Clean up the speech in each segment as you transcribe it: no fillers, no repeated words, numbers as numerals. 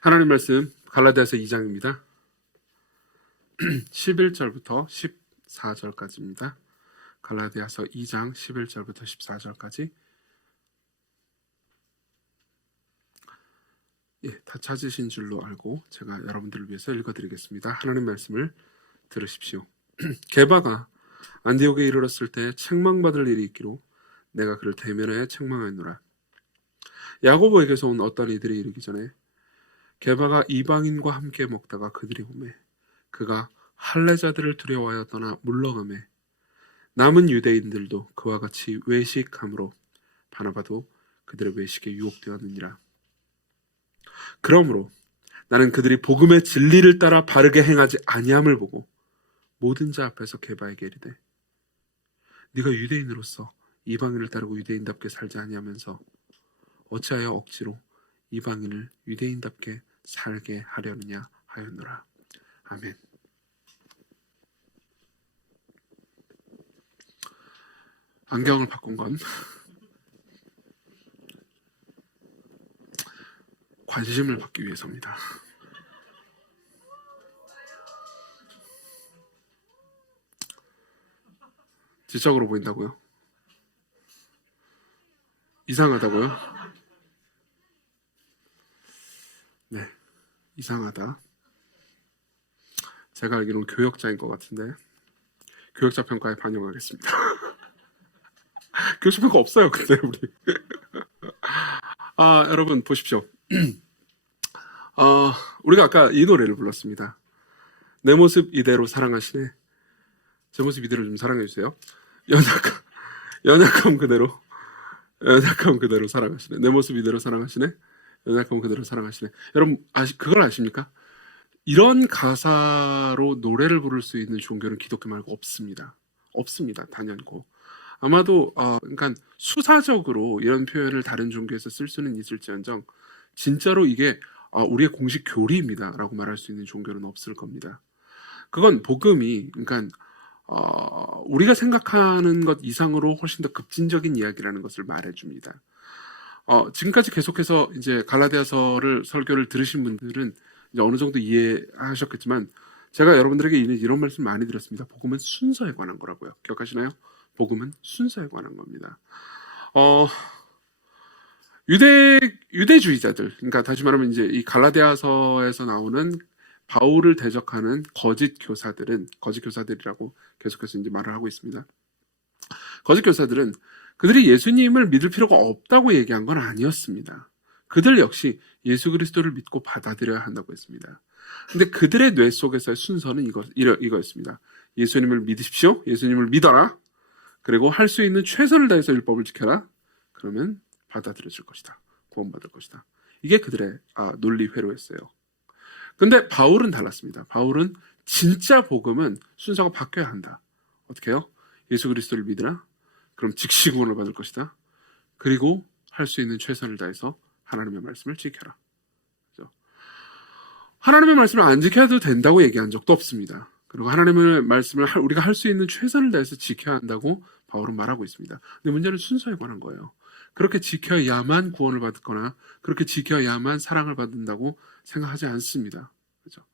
하나님 말씀 갈라디아서 2장입니다. 11절부터 14절까지입니다. 갈라디아서 2장 11절부터 14절까지. 다 찾으신 줄로 알고 제가 여러분들을 위해서 읽어드리겠습니다. 하나님 말씀을 들으십시오. 게바가 안디옥에 이르렀을 때 책망받을 일이 있기로 내가 그를 대면하여 책망하였노라. 야고보에게서 온 어떤 이들이 이르기 전에 게바가 이방인과 함께 먹다가 그들이 오매 그가 할례자들을 두려워하여 떠나 물러가매 남은 유대인들도 그와 같이 외식함으로 바나바도 그들의 외식에 유혹되었느니라. 그러므로 나는 그들이 복음의 진리를 따라 바르게 행하지 아니함을 보고 모든 자 앞에서 게바에게 이르되 네가 유대인으로서 이방인을 따르고 유대인답게 살지 아니하면서 어찌하여 억지로 이방인을 유대인답게 살게 하려느냐 하였노라. 아멘. 안경을 바꾼 건 관심을 받기 위해서입니다. 지적으로 보인다고요? 이상하다고요? 네, 이상하다. 제가 알기로는 교역자인 것 같은데 교역자 평가에 반영하겠습니다. 교역자 평가 없어요, 근데 우리. 여러분 보십시오. 우리가 아까 이 노래를 불렀습니다. 내 모습 이대로 사랑하시네. 제 모습 이대로 좀 사랑해주세요. 연약함 그대로 사랑하시네. 내 모습 이대로 사랑하시네. 연약함 그대로 사랑하시네. 여러분 그걸 아십니까? 이런 가사로 노래를 부를 수 있는 종교는 기독교 말고 없습니다. 단연코. 아마도 그러니까 수사적으로 이런 표현을 다른 종교에서 쓸 수는 있을지언정 진짜로 이게 우리의 공식 교리입니다라고 말할 수 있는 종교는 없을 겁니다. 그건 복음이 그러니까 우리가 생각하는 것 이상으로 훨씬 더 급진적인 이야기라는 것을 말해줍니다. 지금까지 계속해서 이제 갈라디아서를 설교를 들으신 분들은 이제 어느 정도 이해하셨겠지만 제가 여러분들에게 이런 말씀 많이 드렸습니다. 복음은 순서에 관한 거라고요. 기억하시나요? 복음은 순서에 관한 겁니다. 유대주의자들, 그러니까 다시 말하면 이제 이 갈라디아서에서 나오는 바울을 대적하는 거짓 교사들이라고 계속해서 이제 말을 하고 있습니다. 거짓 교사들은 그들이 예수님을 믿을 필요가 없다고 얘기한 건 아니었습니다. 그들 역시 예수 그리스도를 믿고 받아들여야 한다고 했습니다. 근데 그들의 뇌 속에서의 순서는 이거였습니다. 예수님을 믿으십시오. 예수님을 믿어라. 그리고 할 수 있는 최선을 다해서 율법을 지켜라. 그러면 받아들여질 것이다. 구원받을 것이다. 이게 그들의 논리 회로였어요. 근데 바울은 달랐습니다. 바울은 진짜 복음은 순서가 바뀌어야 한다. 어떻게 해요? 예수 그리스도를 믿으라. 그럼 즉시 구원을 받을 것이다. 그리고 할 수 있는 최선을 다해서 하나님의 말씀을 지켜라. 그렇죠? 하나님의 말씀을 안 지켜도 된다고 얘기한 적도 없습니다. 그리고 하나님의 말씀을 우리가 할 수 있는 최선을 다해서 지켜야 한다고 바울은 말하고 있습니다. 근데 문제는 순서에 관한 거예요. 그렇게 지켜야만 구원을 받거나 그렇게 지켜야만 사랑을 받는다고 생각하지 않습니다. 그렇죠?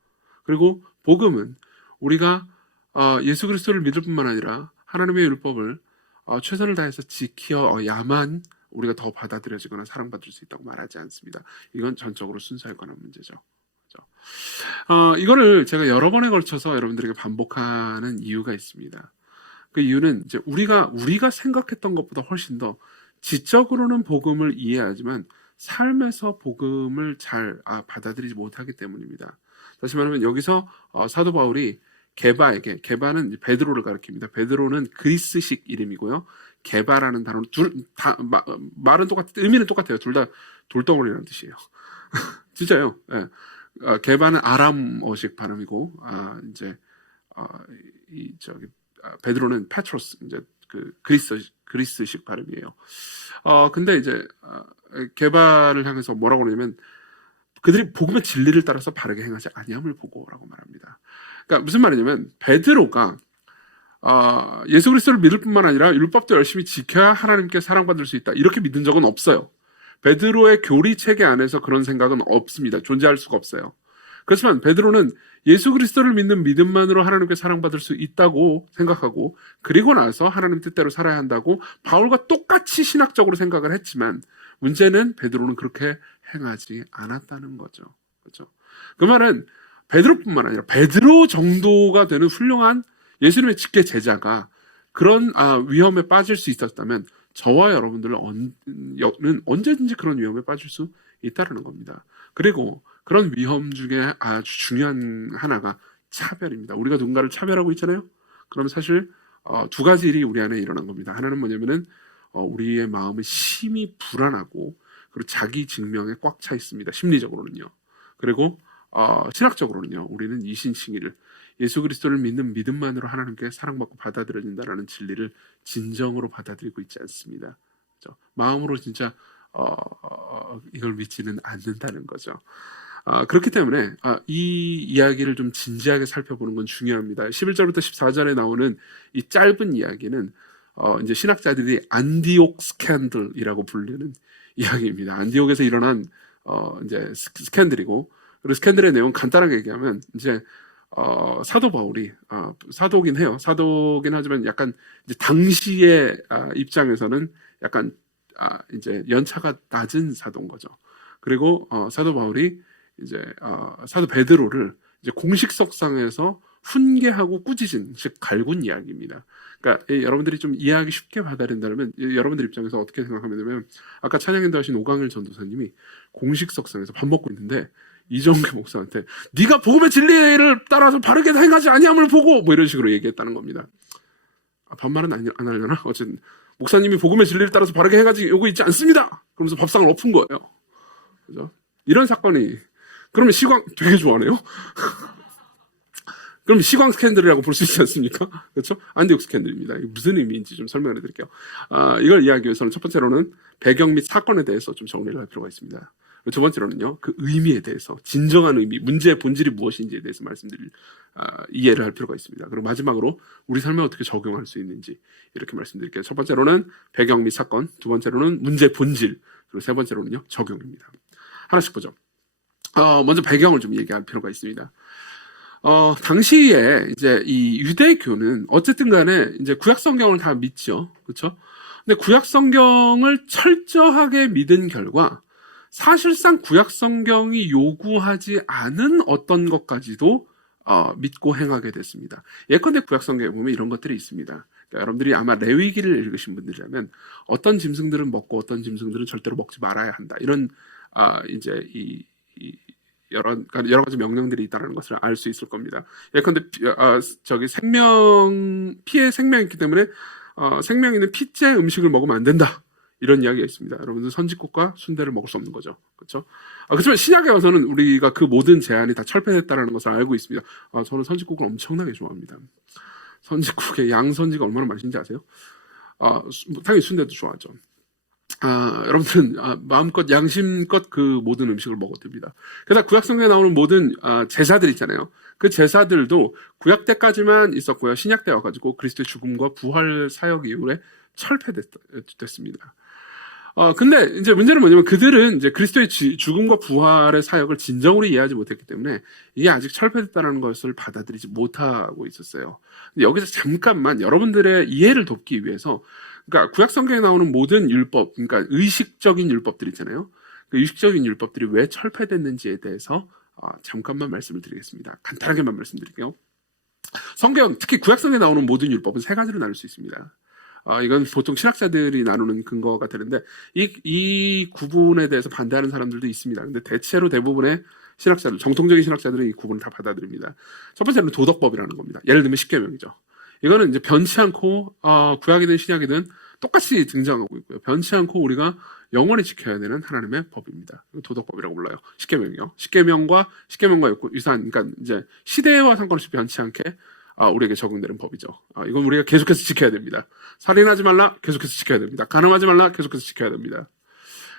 그리고 복음은 우리가 예수 그리스도를 믿을 뿐만 아니라 하나님의 율법을 최선을 다해서 지켜야만 우리가 더 받아들여지거나 사랑받을 수 있다고 말하지 않습니다. 이건 전적으로 순서에 관한 문제죠. 그렇죠? 이거를 제가 여러 번에 걸쳐서 여러분들에게 반복하는 이유가 있습니다. 그 이유는 이제 우리가 생각했던 것보다 훨씬 더 지적으로는 복음을 이해하지만 삶에서 복음을 잘 받아들이지 못하기 때문입니다. 다시 말하면 여기서 사도 바울이 게바는 베드로를 가리킵니다. 베드로는 그리스식 이름이고요. 게바라는 단어는 말은 의미는 똑같아요. 둘 다 돌덩어리라는 뜻이에요. 진짜요. 네. 게바는 아람어식 발음이고 베드로는 페트로스 이제 그 그리스식 발음이에요. 근데 이제 게바를 향해서 뭐라고 그러냐면 그들이 복음의 진리를 따라서 바르게 행하지 아니함을 보고라고 말합니다. 그러니까 무슨 말이냐면 베드로가 예수 그리스도를 믿을 뿐만 아니라 율법도 열심히 지켜야 하나님께 사랑받을 수 있다. 이렇게 믿은 적은 없어요. 베드로의 교리 체계 안에서 그런 생각은 없습니다. 존재할 수가 없어요. 그렇지만 베드로는 예수 그리스도를 믿는 믿음만으로 하나님께 사랑받을 수 있다고 생각하고, 그리고 나서 하나님 뜻대로 살아야 한다고 바울과 똑같이 신학적으로 생각을 했지만, 문제는 베드로는 그렇게 행하지 않았다는 거죠. 그렇죠? 그 말은 베드로뿐만 아니라 베드로 정도가 되는 훌륭한 예수님의 직계 제자가 그런 위험에 빠질 수 있었다면, 저와 여러분들은 언제든지 그런 위험에 빠질 수 있다는 겁니다. 그리고 그런 위험 중에 아주 중요한 하나가 차별입니다. 우리가 누군가를 차별하고 있잖아요. 그럼 사실 두 가지 일이 우리 안에 일어난 겁니다. 하나는 뭐냐면은 우리의 마음이 심히 불안하고, 그리고 자기 증명에 꽉 차 있습니다. 심리적으로는요. 그리고 신학적으로는요. 우리는 이신칭의를, 예수 그리스도를 믿는 믿음만으로 하나님께 사랑받고 받아들여진다라는 진리를 진정으로 받아들이고 있지 않습니다. 그렇죠? 마음으로 진짜 이걸 믿지는 않는다는 거죠. 그렇기 때문에 이 이야기를 좀 진지하게 살펴보는 건 중요합니다. 11절부터 14절에 나오는 이 짧은 이야기는 이제 신학자들이 안디옥 스캔들이라고 부르는 이야기입니다. 안디옥에서 일어난 이제 스캔들이고, 그리고 스캔들의 내용 간단하게 얘기하면 이제 사도 바울이 사도긴 해요. 사도긴 하지만 약간 이제 당시의 입장에서는 약간 이제 연차가 낮은 사도인 거죠. 그리고 사도 바울이 이제 사도 베드로를 이제 공식석상에서 훈계하고 꾸짖은, 즉 갈군 이야기입니다. 그러니까 여러분들이 좀 이해하기 쉽게 받아들인다면, 여러분들 입장에서 어떻게 생각하면 되면, 아까 찬양인도 하신 오강일 전도사님이 공식석상에서 밥 먹고 있는데 이정규 목사한테 네가 복음의 진리를 따라서 바르게 행하지 아니함을 보고, 뭐 이런 식으로 얘기했다는 겁니다. 반말은 안 하려나? 어쨌든 목사님이 복음의 진리를 따라서 바르게 행하지 요거 있지 않습니다. 그러면서 밥상을 엎은 거예요. 그죠? 이런 사건이, 그러면 시광 되게 좋아하네요. 그럼 시광 스캔들이라고 볼 수 있지 않습니까? 그렇죠? 안디옥 스캔들입니다. 이게 무슨 의미인지 좀 설명을 해드릴게요. 이걸 이해하기 위해서는 첫 번째로는 배경 및 사건에 대해서 좀 정리를 할 필요가 있습니다. 두 번째로는요, 그 의미에 대해서, 진정한 의미, 문제의 본질이 무엇인지에 대해서 이해를 할 필요가 있습니다. 그리고 마지막으로 우리 삶에 어떻게 적용할 수 있는지 이렇게 말씀드릴게요. 첫 번째로는 배경 및 사건, 두 번째로는 문제의 본질, 그리고 세 번째로는요, 적용입니다. 하나씩 보죠. 먼저 배경을 좀 얘기할 필요가 있습니다. 당시에 이제 이 유대교는 어쨌든 간에 이제 구약 성경을 다 믿죠. 그렇죠? 근데 구약 성경을 철저하게 믿은 결과 사실상 구약 성경이 요구하지 않은 어떤 것까지도 믿고 행하게 됐습니다. 예컨대 구약 성경에 보면 이런 것들이 있습니다. 그러니까 여러분들이 아마 레위기를 읽으신 분들이라면 어떤 짐승들은 먹고 어떤 짐승들은 절대로 먹지 말아야 한다. 이런 이제 여러 가지 명령들이 있다는 것을 알 수 있을 겁니다. 예컨대 피에 생명이 있기 때문에 생명 있는 피째 음식을 먹으면 안 된다. 이런 이야기가 있습니다. 여러분들 선지국과 순대를 먹을 수 없는 거죠. 그렇죠? 그렇지만 신약에 와서는 우리가 그 모든 제한이 다 철폐됐다는 것을 알고 있습니다. 저는 선지국을 엄청나게 좋아합니다. 선지국에 양선지가 얼마나 맛있는지 아세요? 당연히 순대도 좋아하죠. 여러분들은 마음껏 양심껏 그 모든 음식을 먹어도 됩니다. 게다가 구약성경에 나오는 모든 제사들 있잖아요. 그 제사들도 구약 때까지만 있었고요. 신약 때 와가지고 그리스도의 죽음과 부활 사역 이후에 철폐됐습니다. 근데 이제 문제는 뭐냐면 그들은 이제 그리스도의 죽음과 부활의 사역을 진정으로 이해하지 못했기 때문에 이게 아직 철폐됐다는 것을 받아들이지 못하고 있었어요. 근데 여기서 잠깐만 여러분들의 이해를 돕기 위해서, 그러니까 구약 성경에 나오는 모든 율법, 그러니까 의식적인 율법들 있잖아요. 그 의식적인 율법들이 왜 철폐됐는지에 대해서 잠깐만 말씀을 드리겠습니다. 간단하게만 말씀드릴게요. 성경, 특히 구약 성경에 나오는 모든 율법은 세 가지로 나눌 수 있습니다. 이건 보통 신학자들이 나누는 근거가 되는데 이 구분에 대해서 반대하는 사람들도 있습니다. 근데 대체로 대부분의 신학자들, 정통적인 신학자들은 이 구분을 다 받아들입니다. 첫 번째는 도덕법이라는 겁니다. 예를 들면 십계명이죠. 이거는 이제 변치 않고 구약이든 신약이든 똑같이 등장하고 있고요. 변치 않고 우리가 영원히 지켜야 되는 하나님의 법입니다. 도덕법이라고 불러요. 십계명이요. 십계명과 유사한, 그러니까 이제 시대와 상관없이 변치 않게 우리에게 적용되는 법이죠. 이건 우리가 계속해서 지켜야 됩니다. 살인하지 말라, 계속해서 지켜야 됩니다. 간음하지 말라, 계속해서 지켜야 됩니다.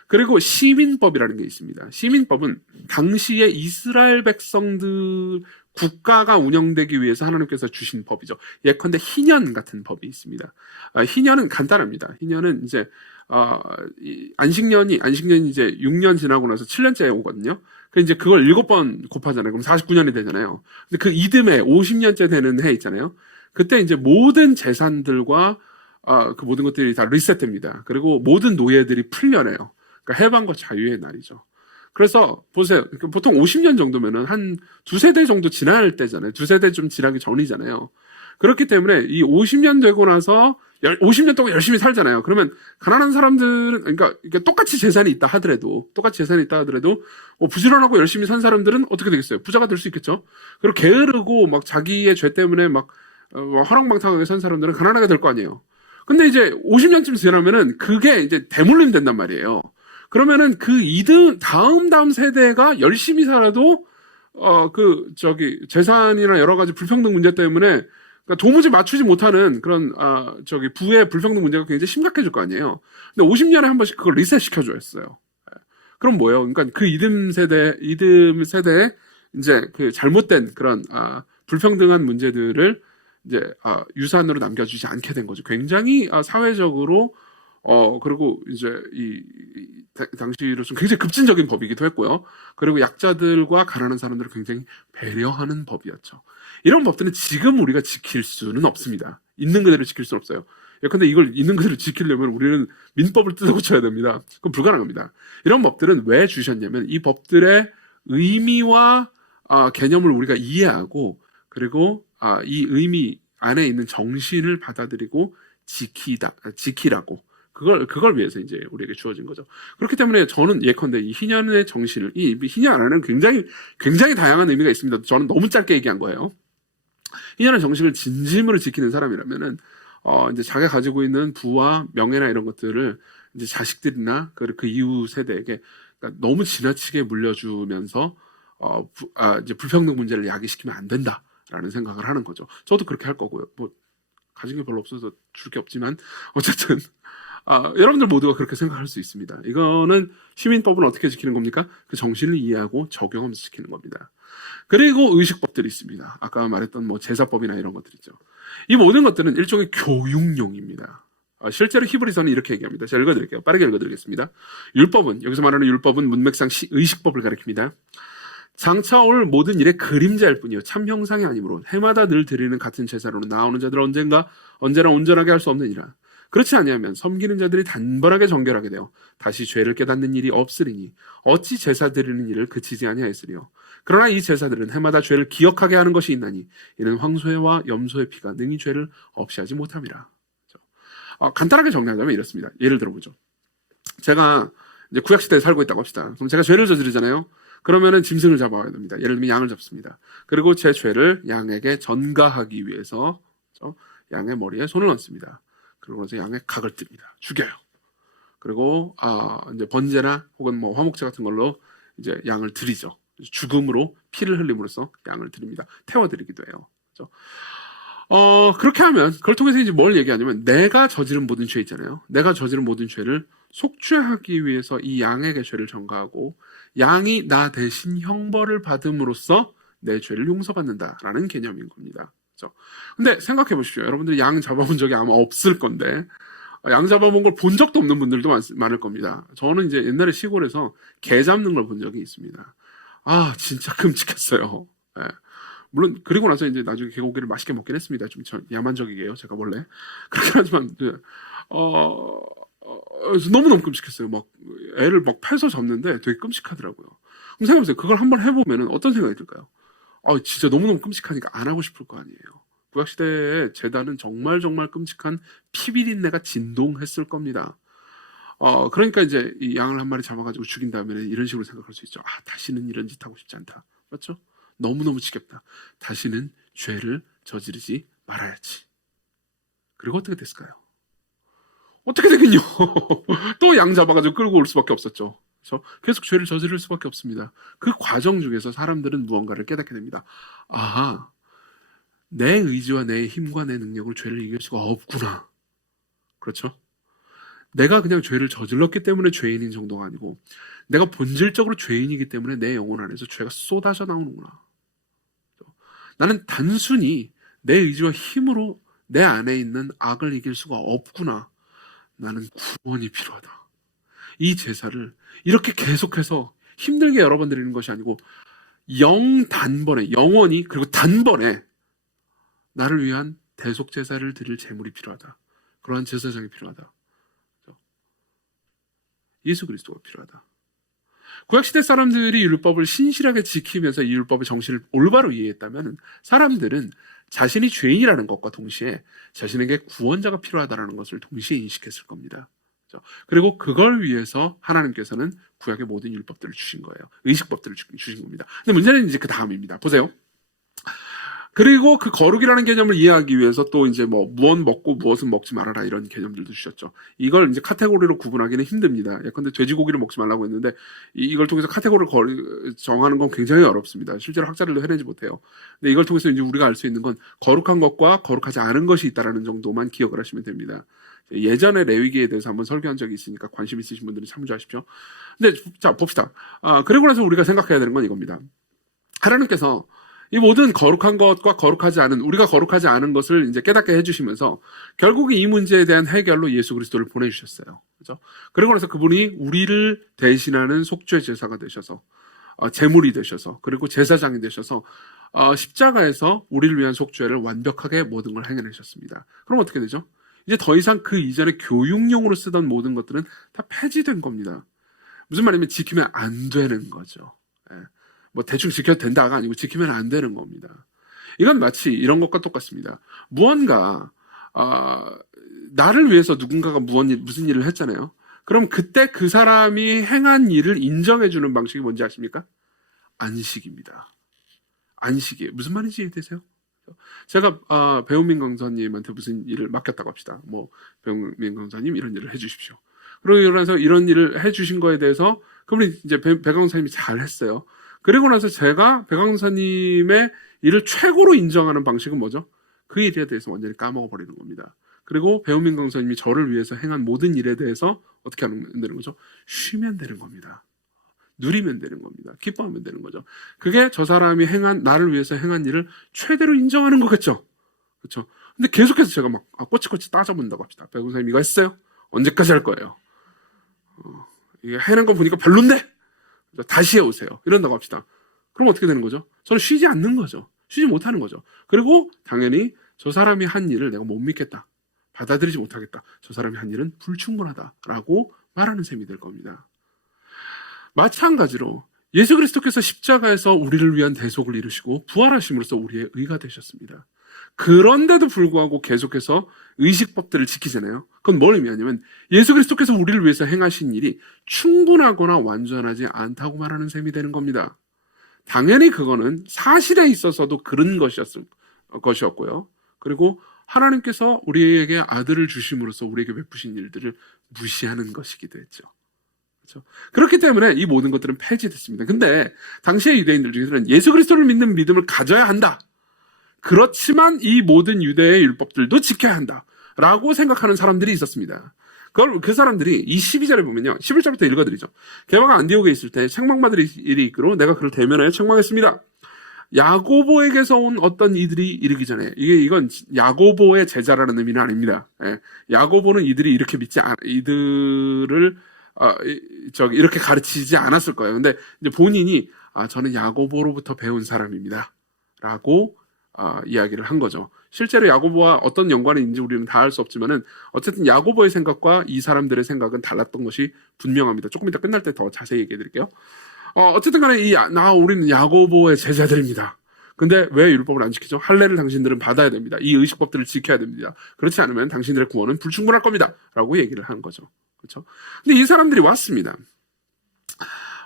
그리고 시민법이라는 게 있습니다. 시민법은 당시에 이스라엘 백성들 국가가 운영되기 위해서 하나님께서 주신 법이죠. 예컨대 희년 같은 법이 있습니다. 희년은 간단합니다. 희년은 이제 안식년이 이제 6년 지나고 나서 7년째 오거든요. 그 이제 그걸 7번 곱하잖아요. 그럼 49년이 되잖아요. 근데 그 이듬해 50년째 되는 해 있잖아요. 그때 이제 모든 재산들과 그 모든 것들이 다 리셋됩니다. 그리고 모든 노예들이 풀려내요. 그러니까 해방과 자유의 날이죠. 그래서 보세요. 보통 50년 정도면은 한 두세 대 정도 지날 때잖아요. 두세 대 좀 지나기 전이잖아요. 그렇기 때문에 이 50년 되고 나서 50년 동안 열심히 살잖아요. 그러면 가난한 사람들은 그러니까 똑같이 재산이 있다 하더라도 부지런하고 열심히 산 사람들은 어떻게 되겠어요? 부자가 될 수 있겠죠. 그리고 게으르고 막 자기의 죄 때문에 막 허랑방탕하게 산 사람들은 가난하게 될 거 아니에요. 근데 이제 50년쯤 지나면은 그게 이제 대물림 된단 말이에요. 그러면은 그 다음 세대가 열심히 살아도 재산이나 여러 가지 불평등 문제 때문에 그러니까 도무지 맞추지 못하는 그런 부의 불평등 문제가 굉장히 심각해질 거 아니에요. 근데 50년에 한 번씩 그걸 리셋 시켜줘야했어요. 그럼 뭐예요? 그러니까 그 이듬 세대에 이제 그 잘못된 그런 불평등한 문제들을 이제 유산으로 남겨주지 않게 된 거죠. 굉장히 사회적으로 그리고 이제 당시로서는 굉장히 급진적인 법이기도 했고요. 그리고 약자들과 가난한 사람들을 굉장히 배려하는 법이었죠. 이런 법들은 지금 우리가 지킬 수는 없습니다. 있는 그대로 지킬 수는 없어요. 근데 이걸 있는 그대로 지키려면 우리는 민법을 뜯어 고쳐야 됩니다. 그건 불가능합니다. 이런 법들은 왜 주셨냐면 이 법들의 의미와 개념을 우리가 이해하고 그리고 이 의미 안에 있는 정신을 받아들이고 지키라고 그걸 위해서 이제 우리에게 주어진 거죠. 그렇기 때문에 저는 예컨대 이 희년의 정신을 이 희년 안에는 굉장히 다양한 의미가 있습니다. 저는 너무 짧게 얘기한 거예요. 희년의 정신을 진심으로 지키는 사람이라면은 이제 자기가 가지고 있는 부와 명예나 이런 것들을 이제 자식들이나 그 이후 세대에게 그러니까 너무 지나치게 물려주면서 이제 불평등 문제를 야기시키면 안 된다라는 생각을 하는 거죠. 저도 그렇게 할 거고요. 뭐 가진 게 별로 없어서 줄 게 없지만 어쨌든 여러분들 모두가 그렇게 생각할 수 있습니다. 이거는 시민법은 어떻게 지키는 겁니까? 그 정신을 이해하고 적용하면서 지키는 겁니다. 그리고 의식법들이 있습니다. 아까 말했던 뭐 제사법이나 이런 것들이죠. 이 모든 것들은 일종의 교육용입니다. 실제로 히브리서는 이렇게 얘기합니다. 제가 읽어드릴게요. 빠르게 읽어드리겠습니다. 율법은 여기서 말하는 율법은 문맥상 의식법을 가리킵니다. 장차 올 모든 일의 그림자일 뿐이요 참 형상이 아니므로 해마다 늘 드리는 같은 제사로 나오는 자들 언제나 온전하게 할 수 없느니라. 그렇지 아니하면 섬기는 자들이 단번하게 정결하게 되어 다시 죄를 깨닫는 일이 없으리니 어찌 제사 드리는 일을 그치지 아니하였으리요. 그러나 이 제사들은 해마다 죄를 기억하게 하는 것이 있나니 이는 황소와 염소의 피가 능히 죄를 없이 하지 못함이라. 간단하게 정리하자면 이렇습니다. 예를 들어보죠. 제가 이제 구약시대에 살고 있다고 합시다. 그럼 제가 죄를 저지르잖아요. 그러면은 짐승을 잡아와야 됩니다. 예를 들면 양을 잡습니다. 그리고 제 죄를 양에게 전가하기 위해서 양의 머리에 손을 얹습니다. 그리고 이제 양의 각을 뜹니다. 죽여요. 그리고 이제 번제나 혹은 뭐 화목제 같은 걸로 이제 양을 드리죠. 죽음으로 피를 흘림으로써 양을 드립니다. 태워드리기도 해요. 그렇죠? 그렇게 하면 그걸 통해서 이제 뭘 얘기하냐면 내가 저지른 모든 죄 있잖아요. 내가 저지른 모든 죄를 속죄하기 위해서 이 양에게 죄를 전가하고 양이 나 대신 형벌을 받음으로써 내 죄를 용서받는다라는 개념인 겁니다. 그렇죠? 근데 생각해 보십시오. 여러분들 양 잡아본 적이 아마 없을 건데 양 잡아본 걸 본 적도 없는 분들도 많을 겁니다. 저는 이제 옛날에 시골에서 개 잡는 걸 본 적이 있습니다. 진짜 끔찍했어요. 네. 물론 그리고 나서 이제 나중에 개고기를 맛있게 먹긴 했습니다. 좀 야만적이게요. 제가 원래 그렇긴 하지만 너무너무 끔찍했어요. 막 애를 막 패서 잡는데 되게 끔찍하더라고요. 그럼 생각해보세요. 그걸 한번 해보면 어떤 생각이 들까요? 진짜 너무너무 끔찍하니까 안 하고 싶을 거 아니에요. 구약시대의 제단은 정말 끔찍한 피비린내가 진동했을 겁니다. 그러니까 이제 이 양을 한 마리 잡아가지고 죽인 다음에 이런 식으로 생각할 수 있죠. 다시는 이런 짓 하고 싶지 않다. 맞죠? 너무너무 지겹다. 다시는 죄를 저지르지 말아야지. 그리고 어떻게 됐을까요? 어떻게 되긴요. 또 양 잡아가지고 끌고 올 수밖에 없었죠. 그래서 계속 죄를 저지를 수밖에 없습니다. 그 과정 중에서 사람들은 무언가를 깨닫게 됩니다. 내 의지와 내 힘과 내 능력으로 죄를 이길 수가 없구나. 그렇죠? 내가 그냥 죄를 저질렀기 때문에 죄인인 정도가 아니고 내가 본질적으로 죄인이기 때문에 내 영혼 안에서 죄가 쏟아져 나오는구나. 나는 단순히 내 의지와 힘으로 내 안에 있는 악을 이길 수가 없구나. 나는 구원이 필요하다. 이 제사를 이렇게 계속해서 힘들게 여러 번 드리는 것이 아니고 단번에, 영원히, 그리고 단번에 나를 위한 대속 제사를 드릴 제물이 필요하다. 그러한 제사장이 필요하다. 예수 그리스도가 필요하다. 구약시대 사람들이 율법을 신실하게 지키면서 이 율법의 정신을 올바로 이해했다면 사람들은 자신이 죄인이라는 것과 동시에 자신에게 구원자가 필요하다는 것을 동시에 인식했을 겁니다. 그리고 그걸 위해서 하나님께서는 구약의 모든 율법들을 주신 거예요. 의식법들을 주신 겁니다. 근데 문제는 이제 그 다음입니다. 보세요. 그리고 그 거룩이라는 개념을 이해하기 위해서 또 이제 무엇 먹고 무엇은 먹지 말아라 이런 개념들도 주셨죠. 이걸 이제 카테고리로 구분하기는 힘듭니다. 예컨대 돼지고기를 먹지 말라고 했는데 이걸 통해서 카테고리를 정하는 건 굉장히 어렵습니다. 실제로 학자들도 해내지 못해요. 근데 이걸 통해서 이제 우리가 알 수 있는 건 거룩한 것과 거룩하지 않은 것이 있다라는 정도만 기억을 하시면 됩니다. 예전에 레위기에 대해서 한번 설교한 적이 있으니까 관심 있으신 분들은 참조하십시오. 근데 자 봅시다. 그리고 나서 우리가 생각해야 되는 건 이겁니다. 하나님께서 이 모든 거룩한 것과 거룩하지 않은, 우리가 거룩하지 않은 것을 이제 깨닫게 해주시면서 결국 이 문제에 대한 해결로 예수 그리스도를 보내주셨어요. 그죠? 그리고 나서 그분이 우리를 대신하는 속죄 제사가 되셔서, 제물이 되셔서, 그리고 제사장이 되셔서, 십자가에서 우리를 위한 속죄를 완벽하게 모든 걸 해내셨습니다. 그럼 어떻게 되죠? 이제 더 이상 그 이전에 교육용으로 쓰던 모든 것들은 다 폐지된 겁니다. 무슨 말이냐면 지키면 안 되는 거죠. 예. 대충 지켜도 된다가 아니고 지키면 안 되는 겁니다. 이건 마치 이런 것과 똑같습니다. 무언가 나를 위해서 누군가가 무슨 일을 했잖아요. 그럼 그때 그 사람이 행한 일을 인정해주는 방식이 뭔지 아십니까? 안식입니다. 안식이에요. 무슨 말인지 이해되세요? 제가 배우민 강사님한테 무슨 일을 맡겼다고 합시다. 배우민 강사님 이런 일을 해주십시오. 그러고 나서 이런 일을 해주신 거에 대해서 그분이 이제 배 강사님이 잘 했어요. 그리고 나서 제가 배 강사님의 일을 최고로 인정하는 방식은 뭐죠? 그 일에 대해서 완전히 까먹어버리는 겁니다. 그리고 배우민 강사님이 저를 위해서 행한 모든 일에 대해서 어떻게 하면 되는 거죠? 쉬면 되는 겁니다. 누리면 되는 겁니다. 기뻐하면 되는 거죠. 그게 저 사람이 나를 위해서 행한 일을 최대로 인정하는 거겠죠. 그렇죠? 근데 계속해서 제가 막 꼬치꼬치 따져본다고 합시다. 배 강사님 이거 했어요? 언제까지 할 거예요? 이게 해낸 거 보니까 별론데? 다시 해오세요. 이런다고 합시다. 그럼 어떻게 되는 거죠? 저는 쉬지 않는 거죠. 쉬지 못하는 거죠. 그리고 당연히 저 사람이 한 일을 내가 못 믿겠다. 받아들이지 못하겠다. 저 사람이 한 일은 불충분하다라고 말하는 셈이 될 겁니다. 마찬가지로 예수 그리스도께서 십자가에서 우리를 위한 대속을 이루시고 부활하심으로써 우리의 의가 되셨습니다. 그런데도 불구하고 계속해서 의식법들을 지키잖아요. 그건 뭘 의미하냐면 예수 그리스도께서 우리를 위해서 행하신 일이 충분하거나 완전하지 않다고 말하는 셈이 되는 겁니다. 당연히 그거는 사실에 있어서도 그런 것이었고요. 그리고 하나님께서 우리에게 아들을 주심으로써 우리에게 베푸신 일들을 무시하는 것이기도 했죠. 그렇죠? 그렇기 때문에 이 모든 것들은 폐지됐습니다. 근데 당시의 유대인들 중에서는 예수 그리스도를 믿는 믿음을 가져야 한다. 그렇지만 이 모든 유대의 율법들도 지켜야 한다라고 생각하는 사람들이 있었습니다. 그 사람들이 이 12절에 보면요. 11절부터 읽어드리죠. 게바가 안디옥에 있을 때 책망받을 일이 있기로 내가 그를 대면하여 책망했습니다. 야고보에게서 온 어떤 이들이 이르기 전에 이건 야고보의 제자라는 의미는 아닙니다. 야고보는 이들이 이렇게 이들을 이렇게 가르치지 않았을 거예요. 근데 이제 본인이 저는 야고보로부터 배운 사람입니다라고 이야기를 한 거죠. 실제로 야고보와 어떤 연관이 있는지 우리는 다 알 수 없지만은 어쨌든 야고보의 생각과 이 사람들의 생각은 달랐던 것이 분명합니다. 조금 이따 끝날 때 더 자세히 얘기해 드릴게요. 어쨌든 간에 우리는 야고보의 제자들입니다. 근데 왜 율법을 안 지키죠? 할례를 당신들은 받아야 됩니다. 이 의식법들을 지켜야 됩니다. 그렇지 않으면 당신들의 구원은 불충분할 겁니다. 라고 얘기를 하는 거죠. 그렇죠? 근데 이 사람들이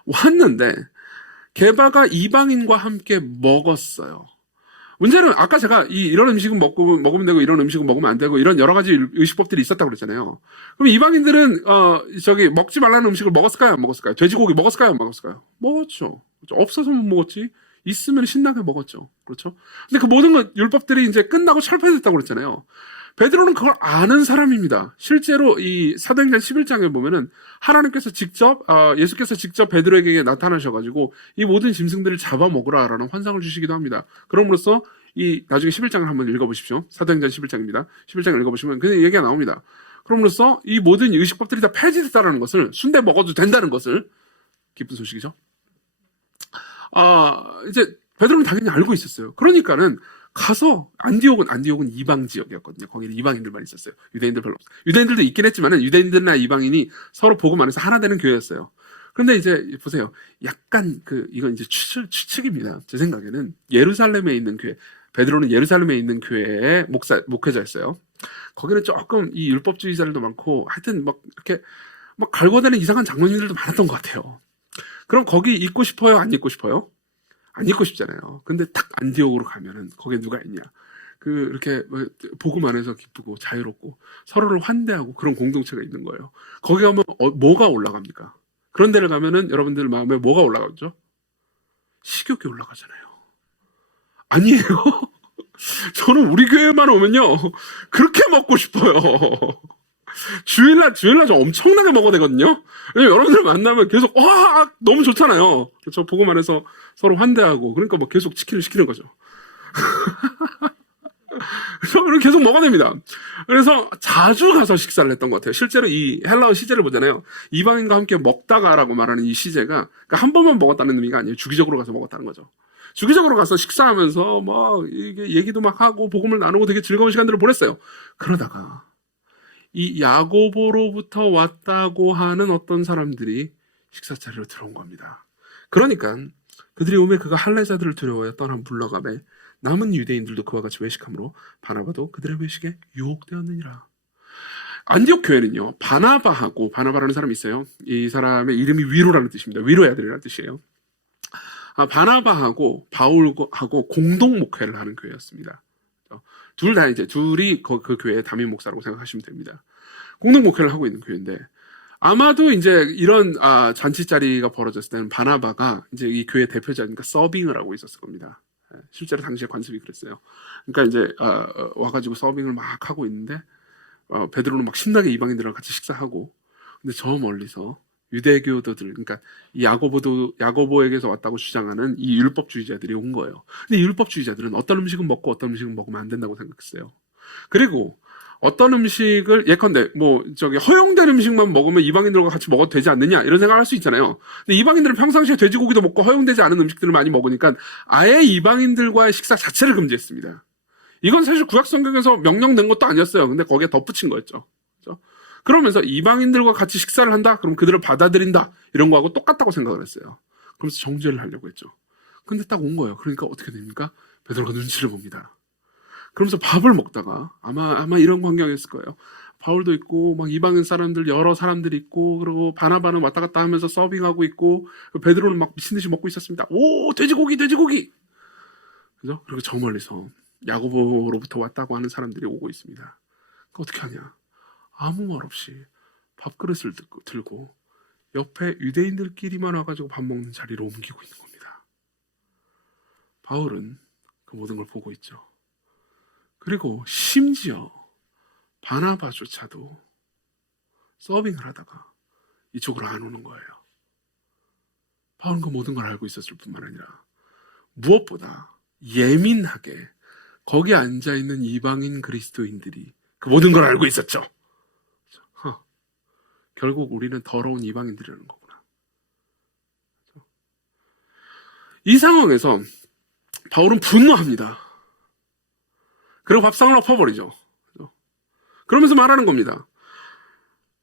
왔는데 게바가 이방인과 함께 먹었어요. 문제는 아까 제가 이런 음식은 먹으면 되고 이런 음식은 먹으면 안 되고 이런 여러 가지 의식법들이 있었다고 그랬잖아요. 그럼 이방인들은 먹지 말라는 음식을 먹었을까요? 안 먹었을까요? 돼지고기 먹었을까요? 안 먹었을까요? 먹었죠. 그렇죠? 없어서 못 먹었지. 있으면 신나게 먹었죠. 그렇죠? 근데 그 모든 율법들이 이제 끝나고 철폐됐다고 그랬잖아요. 베드로는 그걸 아는 사람입니다. 실제로 이 사도행전 11장에 보면은 하나님께서 예수께서 직접 베드로에게 나타나셔가지고 이 모든 짐승들을 잡아먹으라라는 환상을 주시기도 합니다. 그럼으로써 나중에 11장을 한번 읽어보십시오. 사도행전 11장입니다. 11장을 읽어보시면 그 얘기가 나옵니다. 그럼으로써 이 모든 의식법들이 다 폐지됐다는 것을, 순대 먹어도 된다는 것을, 기쁜 소식이죠. 이제 베드로는 당연히 알고 있었어요. 그러니까는 가서 안디옥은 이방 지역이었거든요. 거기는 이방인들만 있었어요. 유대인들 별로 없어요. 유대인들도 있긴 했지만은 유대인들이나 이방인이 서로 복음 안에서 하나 되는 교회였어요. 그런데 이제 보세요. 약간 이건 이제 추측입니다. 제 생각에는 예루살렘에 있는 교회, 베드로는 예루살렘에 있는 교회의 목회자였어요. 거기는 조금 이 율법주의자들도 많고 하여튼 막 이렇게 막 갈고되는 이상한 장로님들도 많았던 것 같아요. 그럼 거기 있고 싶어요? 안 있고 싶어요? 안 있고 싶잖아요. 근데 딱 안디옥으로 가면은 거기에 누가 있냐? 이렇게 복음 안에서 기쁘고 자유롭고 서로를 환대하고 그런 공동체가 있는 거예요. 거기 가면 뭐가 올라갑니까? 그런 데를 가면은 여러분들 마음에 뭐가 올라가죠? 식욕이 올라가잖아요. 아니에요. 저는 우리 교회만 오면요 그렇게 먹고 싶어요. 주일날 저 엄청나게 먹어야 되거든요. 왜냐면 여러분들 만나면 계속 와 너무 좋잖아요. 저 복음 안에서 서로 환대하고 그러니까 뭐 계속 치킨을 시키는 거죠. 그래서 계속 먹어야 됩니다. 그래서 자주 가서 식사를 했던 것 같아요. 실제로 이 헬라어 시제를 보잖아요. 이방인과 함께 먹다가라고 말하는 이 시제가 그러니까 한 번만 먹었다는 의미가 아니에요. 주기적으로 가서 먹었다는 거죠. 주기적으로 가서 식사하면서 막 이게 얘기도 막 하고 복음을 나누고 되게 즐거운 시간들을 보냈어요. 그러다가 이 야고보로부터 왔다고 하는 어떤 사람들이 식사 자리로 들어온 겁니다. 그러니까 그들이 오매 그가 할례자들을 두려워하여 떠나 물러가매 남은 유대인들도 그와 같이 외식함으로 바나바도 그들의 외식에 유혹되었느니라. 안디옥 교회는요, 바나바라는 사람이 있어요. 이 사람의 이름이 위로라는 뜻입니다. 위로의 아들이라는 뜻이에요. 바나바하고 바울하고 공동 목회를 하는 교회였습니다. 둘이 그 교회의 담임 목사라고 생각하시면 됩니다. 공동 목회를 하고 있는 교회인데 아마도 이제 이런 잔치 자리가 벌어졌을 때는 바나바가 이제 이 교회 대표자니까 서빙을 하고 있었을 겁니다. 실제로 당시에 관습이 그랬어요. 그러니까 이제 와가지고 서빙을 막 하고 있는데 베드로는 막 신나게 이방인들이랑 같이 식사하고 근데 저 멀리서 유대교도들 그러니까 이 야고보에게서 왔다고 주장하는 이 율법주의자들이 온 거예요. 근데 이 율법주의자들은 어떤 음식은 먹고 어떤 음식은 먹으면 안 된다고 생각했어요. 그리고 어떤 음식을 예컨대 허용된 음식만 먹으면 이방인들과 같이 먹어도 되지 않느냐 이런 생각을 할 수 있잖아요. 근데 이방인들은 평상시에 돼지고기도 먹고 허용되지 않은 음식들을 많이 먹으니까 아예 이방인들과의 식사 자체를 금지했습니다. 이건 사실 구약 성경에서 명령된 것도 아니었어요. 근데 거기에 덧붙인 거였죠. 그렇죠? 그러면서 이방인들과 같이 식사를 한다? 그럼 그들을 받아들인다. 이런 거하고 똑같다고 생각을 했어요. 그러면서 정죄를 하려고 했죠. 근데 딱 온 거예요. 그러니까 어떻게 됩니까? 베드로가 눈치를 봅니다. 그러면서 밥을 먹다가 아마 이런 광경이었을 거예요. 바울도 있고 막 이방인 사람들 여러 사람들이 있고 그리고 바나바는 왔다 갔다 하면서 서빙하고 있고 베드로는 막 미친 듯이 먹고 있었습니다. 오 돼지고기 그죠? 그리고 저 멀리서 야고보로부터 왔다고 하는 사람들이 오고 있습니다. 어떻게 하냐? 아무 말 없이 밥그릇을 들고 옆에 유대인들끼리만 와가지고 밥 먹는 자리로 옮기고 있는 겁니다. 바울은 그 모든 걸 보고 있죠. 그리고 심지어 바나바조차도 서빙을 하다가 이쪽으로 안 오는 거예요. 바울은 그 모든 걸 알고 있었을 뿐만 아니라 무엇보다 예민하게 거기 앉아있는 이방인 그리스도인들이 그 모든 걸 알고 있었죠. 결국 우리는 더러운 이방인들이라는 거구나. 이 상황에서 바울은 분노합니다. 그리고 밥상을 엎어버리죠. 그러면서 말하는 겁니다.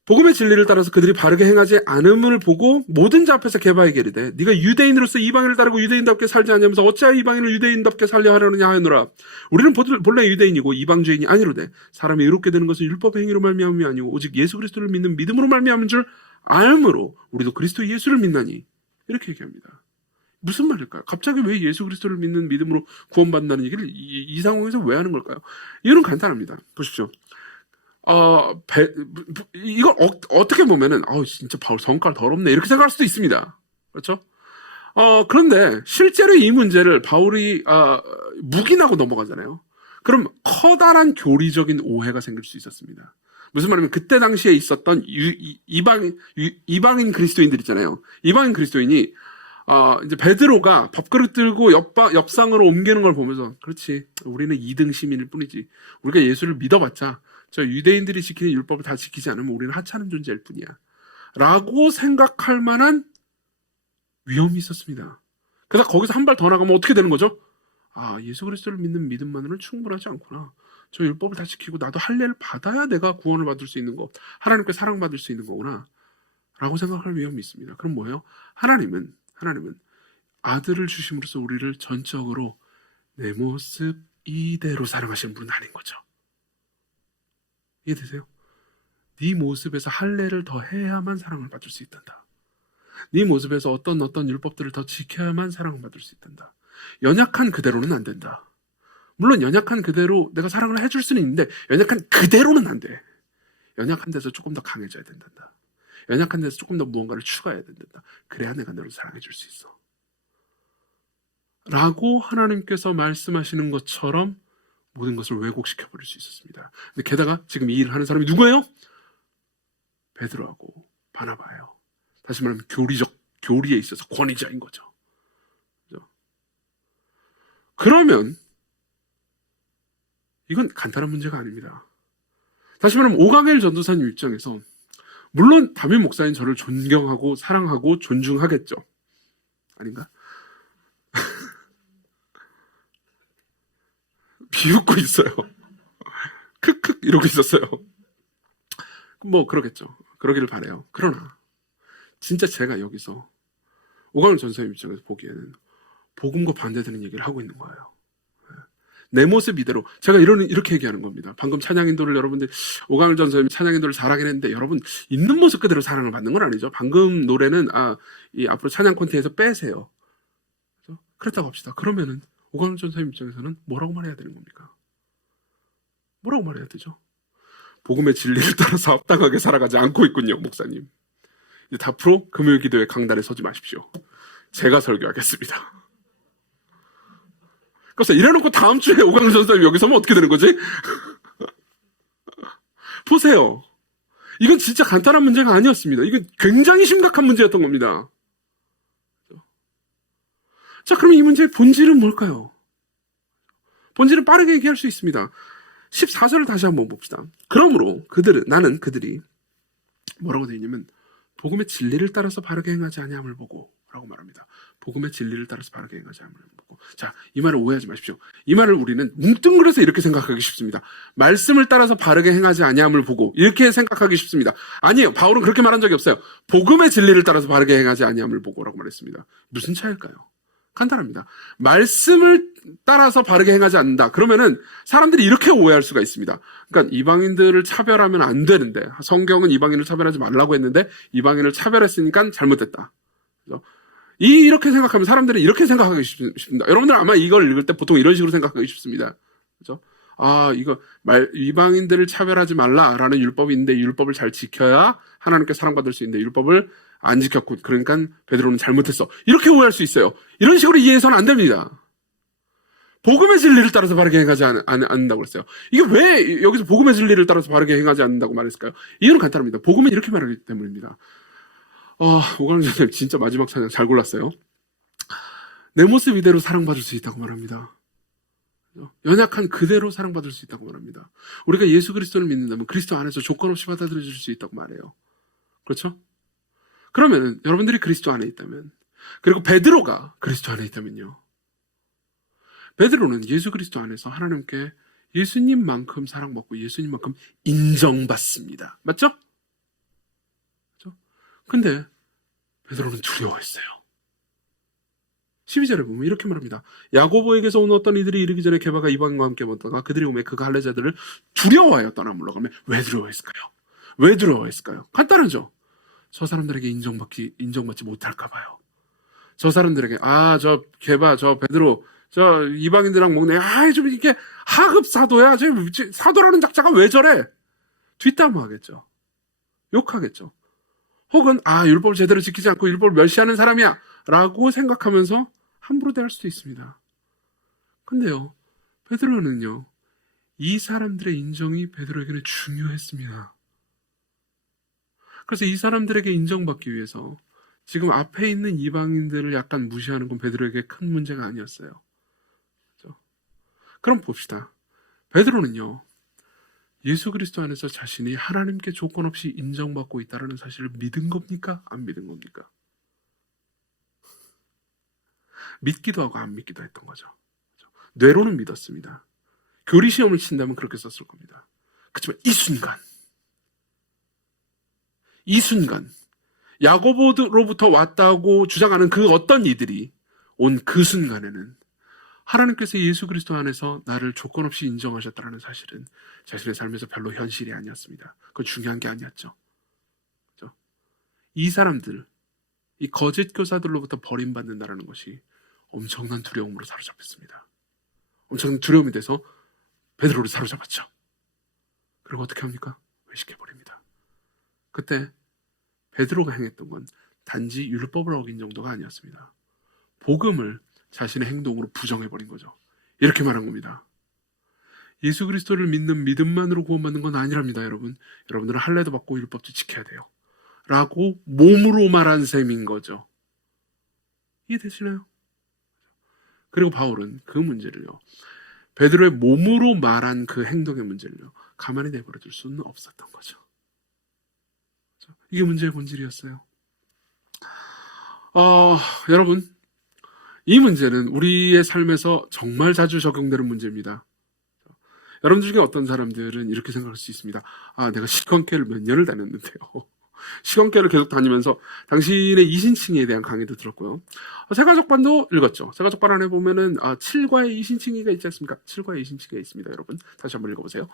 복음의 진리를 따라서 그들이 바르게 행하지 않음을 보고 모든 자 앞에서 개바에게 이르되 네가 유대인으로서 이방인을 따르고 유대인답게 살지 않으면서 어찌하여 이방인을 유대인답게 살려 하려느냐 하였노라. 우리는 본래 유대인이고 이방주인이 아니로되 사람이 의롭게 되는 것은 율법의 행위로 말미암음이 아니고 오직 예수 그리스도를 믿는 믿음으로 말미암은 줄 알므로 우리도 그리스도 예수를 믿나니 이렇게 얘기합니다. 무슨 말일까요? 갑자기 왜 예수 그리스도를 믿는 믿음으로 구원받는다는 얘기를 이 상황에서 왜 하는 걸까요? 이유는 간단합니다. 보십시오. 이걸 어떻게 보면은 진짜 바울 성깔 더럽네 이렇게 생각할 수도 있습니다. 그렇죠? 그런데 실제로 이 문제를 바울이 묵인하고 넘어가잖아요. 그럼 커다란 교리적인 오해가 생길 수 있었습니다. 무슨 말이냐면 그때 당시에 있었던 이방인 그리스도인들 있잖아요. 이방인 그리스도인이 이제 베드로가 밥그릇 들고 옆상으로 옮기는 걸 보면서 그렇지 우리는 2등 시민일 뿐이지 우리가 예수를 믿어봤자 저 유대인들이 지키는 율법을 다 지키지 않으면 우리는 하찮은 존재일 뿐이야 라고 생각할 만한 위험이 있었습니다. 그래서 거기서 한 발 더 나가면 어떻게 되는 거죠? 아, 예수 그리스도를 믿는 믿음만으로는 충분하지 않구나. 저 율법을 다 지키고 나도 할례를 받아야 내가 구원을 받을 수 있는 거, 하나님께 사랑받을 수 있는 거구나 라고 생각할 위험이 있습니다. 그럼 뭐예요? 하나님은 아들을 주심으로써 우리를 전적으로 내 모습 이대로 사랑하시는 분은 아닌 거죠. 이해되세요? 네 모습에서 할례를 더 해야만 사랑을 받을 수 있단다. 네 모습에서 어떤 율법들을 더 지켜야만 사랑을 받을 수 있단다. 연약한 그대로는 안 된다. 물론 연약한 그대로 내가 사랑을 해줄 수는 있는데 연약한 그대로는 안 돼. 연약한 데서 조금 더 강해져야 된단다. 연약한 데서 조금 더 무언가를 추가해야 된단다. 그래야 내가 너를 사랑해 줄 수 있어 라고 하나님께서 말씀하시는 것처럼 모든 것을 왜곡시켜 버릴 수 있었습니다. 근데 게다가 지금 이 일을 하는 사람이 누구예요? 베드로하고 바나바예요. 다시 말하면 교리에 있어서 권위자인 거죠. 그죠? 그러면 이건 간단한 문제가 아닙니다. 다시 말하면 오가겔 전도사님 입장에서 물론 담임 목사인 저를 존경하고 사랑하고 존중하겠죠. 아닌가? 비웃고 있어요. 크크 이러고 있었어요. 뭐 그러겠죠. 그러기를 바라요. 그러나 진짜 제가 여기서 오가겔 전도사님 입장에서 보기에는 복음과 반대되는 얘기를 하고 있는 거예요. 내 모습 이대로 제가 이렇게 얘기하는 겁니다. 방금 찬양인도를 여러분들 오가겔 전도사님 찬양인도를 잘하긴 했는데 여러분 있는 모습 그대로 사랑을 받는 건 아니죠. 방금 노래는 이 앞으로 찬양 콘텐츠에서 빼세요. 그렇죠? 그렇다고 합시다. 그러면은 오가겔 전도사님 입장에서는 뭐라고 말해야 되는 겁니까? 뭐라고 말해야 되죠? 복음의 진리를 따라서 합당하게 살아가지 않고 있군요, 목사님. 이제 앞으로 금요일 기도회 강단에 서지 마십시오. 제가 설교하겠습니다. 그래서 이래놓고 다음 주에 오가겔 전도사님 여기 서면 어떻게 되는 거지? 보세요. 이건 진짜 간단한 문제가 아니었습니다. 이건 굉장히 심각한 문제였던 겁니다. 자, 그러면 이 문제의 본질은 뭘까요? 본질은 빠르게 얘기할 수 있습니다. 14절을 다시 한번 봅시다. 그러므로 나는 그들이 뭐라고 되어 있냐면 복음의 진리를 따라서 바르게 행하지 아니함을 보고 라고 말합니다. 복음의 진리를 따라서 바르게 행하지 아니함을 보고. 자, 이 말을 오해하지 마십시오. 이 말을 우리는 뭉뚱그려서 이렇게 생각하기 쉽습니다. 말씀을 따라서 바르게 행하지 아니함을 보고 이렇게 생각하기 쉽습니다. 아니에요. 바울은 그렇게 말한 적이 없어요. 복음의 진리를 따라서 바르게 행하지 아니함을 보고라고 말했습니다. 무슨 차이일까요? 간단합니다. 말씀을 따라서 바르게 행하지 않는다. 그러면은 사람들이 이렇게 오해할 수가 있습니다. 그러니까 이방인들을 차별하면 안 되는데 성경은 이방인을 차별하지 말라고 했는데 이방인을 차별했으니까 잘못됐다. 그렇죠? 이렇게 생각하면 사람들은 이렇게 생각하기 쉽습니다. 여러분들 아마 이걸 읽을 때 보통 이런 식으로 생각하기 쉽습니다. 그렇죠? 이방인들을 차별하지 말라라는 율법이 있는데 율법을 잘 지켜야 하나님께 사랑받을 수 있는데 율법을 안 지켰고 그러니까 베드로는 잘못했어. 이렇게 오해할 수 있어요. 이런 식으로 이해해서는 안 됩니다. 복음의 진리를 따라서 바르게 행하지 않는다고 그랬어요. 이게 왜 여기서 복음의 진리를 따라서 바르게 행하지 않는다고 말했을까요? 이유는 간단합니다. 복음은 이렇게 말하기 때문입니다. 오가겔 선생님 진짜 마지막 찬양 잘 골랐어요. 내 모습 이대로 사랑받을 수 있다고 말합니다. 연약한 그대로 사랑받을 수 있다고 말합니다. 우리가 예수 그리스도를 믿는다면 그리스도 안에서 조건 없이 받아들여질 수 있다고 말해요. 그렇죠? 그러면 여러분들이 그리스도 안에 있다면 그리고 베드로가 그리스도 안에 있다면요. 베드로는 예수 그리스도 안에서 하나님께 예수님만큼 사랑받고 예수님만큼 인정받습니다. 맞죠? 그렇죠? 근데 베드로는 두려워했어요. 12절에 보면 이렇게 말합니다. 야고보에게서 온 어떤 이들이 이르기 전에 게바가 이방인과 함께 먹다가 그들이 오매 그가 할례자들을 두려워하여 떠나 물러가며 왜 두려워했을까요? 왜 두려워했을까요? 간단하죠. 저 사람들에게 인정받지 못할까 봐요. 저 사람들에게 저 게바 저 베드로 저 이방인들랑 먹네. 좀 이렇게 하급 사도야. 저 사도라는 작자가 왜 저래? 뒷담화하겠죠. 욕하겠죠. 혹은 율법을 제대로 지키지 않고 율법을 멸시하는 사람이야 라고 생각하면서 함부로 대할 수도 있습니다. 근데요, 베드로는요, 이 사람들의 인정이 베드로에게는 중요했습니다. 그래서 이 사람들에게 인정받기 위해서 지금 앞에 있는 이방인들을 약간 무시하는 건 베드로에게 큰 문제가 아니었어요. 그렇죠? 그럼 봅시다. 베드로는요, 예수 그리스도 안에서 자신이 하나님께 조건 없이 인정받고 있다는 사실을 믿은 겁니까? 안 믿은 겁니까? 믿기도 하고 안 믿기도 했던 거죠. 뇌로는 믿었습니다. 교리 시험을 친다면 그렇게 썼을 겁니다. 그렇지만 이 순간 야고보로부터 왔다고 주장하는 그 어떤 이들이 온 그 순간에는 하나님께서 예수 그리스도 안에서 나를 조건 없이 인정하셨다는 사실은 자신의 삶에서 별로 현실이 아니었습니다. 그건 중요한 게 아니었죠. 그렇죠? 이 사람들, 이 거짓 교사들로부터 버림받는다는 것이 엄청난 두려움으로 사로잡혔습니다. 엄청난 두려움이 돼서 베드로를 사로잡았죠. 그리고 어떻게 합니까? 외식해버립니다. 그때 베드로가 행했던 건 단지 율법을 어긴 정도가 아니었습니다. 복음을 자신의 행동으로 부정해버린 거죠. 이렇게 말한 겁니다. 예수 그리스도를 믿는 믿음만으로 구원받는 건 아니랍니다, 여러분. 여러분들은 할례도 받고 율법도 지켜야 돼요. 라고 몸으로 말한 셈인 거죠. 이해되시나요? 그리고 바울은 그 문제를요, 베드로의 몸으로 말한 그 행동의 문제를요, 가만히 내버려 둘 수는 없었던 거죠. 이게 문제의 본질이었어요. 여러분, 이 문제는 우리의 삶에서 정말 자주 적용되는 문제입니다. 여러분들 중에 어떤 사람들은 이렇게 생각할 수 있습니다. 내가 시건계를 몇 년을 다녔는데요. 시건계를 계속 다니면서 당신의 이신칭에 대한 강의도 들었고요. 세가족반도 읽었죠. 세가족반 안에 보면은 7과의 이신칭의가 있지 않습니까? 7과의 이신칭의가 있습니다, 여러분. 다시 한번 읽어보세요.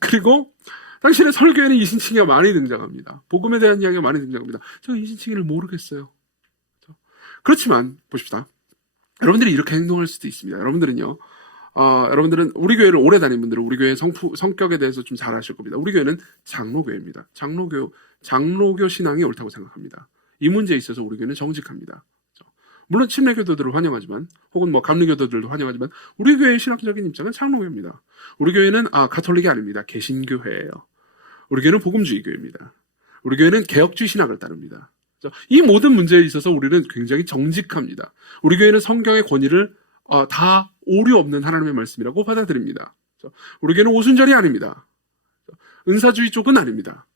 그리고 당신의 설교에는 이신칭의가 많이 등장합니다. 복음에 대한 이야기가 많이 등장합니다. 제가 이신칭의를 모르겠어요. 그렇지만 보십시다. 여러분들이 이렇게 행동할 수도 있습니다. 여러분들은요, 여러분들은 우리 교회를 오래 다닌 분들은 우리 교회의 성격에 대해서 좀 잘 아실 겁니다. 우리 교회는 장로교회입니다. 장로교 신앙이 옳다고 생각합니다. 이 문제에 있어서 우리 교회는 정직합니다. 물론 침례교도들을 환영하지만, 혹은 감리교도들도 환영하지만, 우리 교회의 신학적인 입장은 장로교입니다. 우리 교회는 가톨릭이 아닙니다. 개신교회예요. 우리 교회는 복음주의 교회입니다. 우리 교회는 개혁주의 신학을 따릅니다. 이 모든 문제에 있어서 우리는 굉장히 정직합니다. 우리 교회는 성경의 권위를 다 오류 없는 하나님의 말씀이라고 받아들입니다. 우리 교회는 오순절이 아닙니다. 은사주의 쪽은 아닙니다.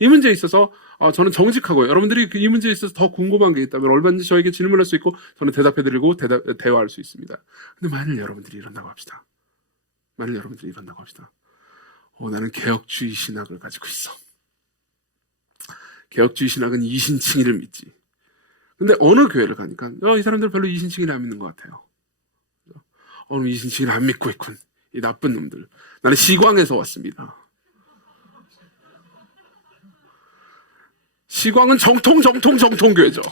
이 문제에 있어서 저는 정직하고요. 여러분들이 이 문제에 있어서 더 궁금한 게 있다면 얼마든지 저에게 질문할 수 있고 저는 대답해드리고 대화할 수 있습니다. 근데 만일 여러분들이 이런다고 합시다. 나는 개혁주의 신학을 가지고 있어. 개혁주의 신학은 이신칭의를 믿지. 근데 어느 교회를 가니까 이 사람들 별로 이신칭의를 안 믿는 것 같아요. 이신칭의를 안 믿고 있군. 이 나쁜 놈들. 나는 시광에서 왔습니다. 시광은 정통교회죠.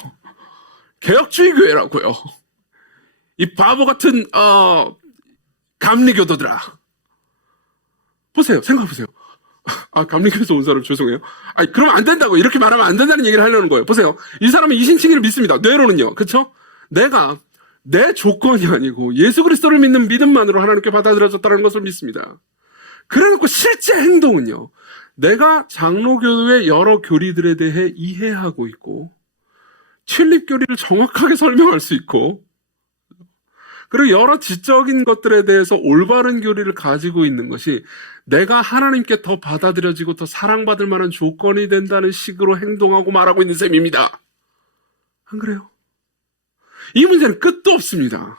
개혁주의 교회라고요. 이 바보 같은 감리교도들아. 보세요. 생각해보세요. 감리교에서 온 사람 죄송해요. 그럼 안 된다고. 이렇게 말하면 안 된다는 얘기를 하려는 거예요. 보세요. 이 사람은 이신칭의를 믿습니다. 뇌로는요. 그렇죠? 내가 내 조건이 아니고 예수 그리스도를 믿는 믿음만으로 하나님께 받아들여졌다는 것을 믿습니다. 그래놓고 실제 행동은요, 내가 장로교의 여러 교리들에 대해 이해하고 있고 칠립교리를 정확하게 설명할 수 있고, 그리고 여러 지적인 것들에 대해서 올바른 교리를 가지고 있는 것이 내가 하나님께 더 받아들여지고 더 사랑받을 만한 조건이 된다는 식으로 행동하고 말하고 있는 셈입니다. 안 그래요? 이 문제는 끝도 없습니다.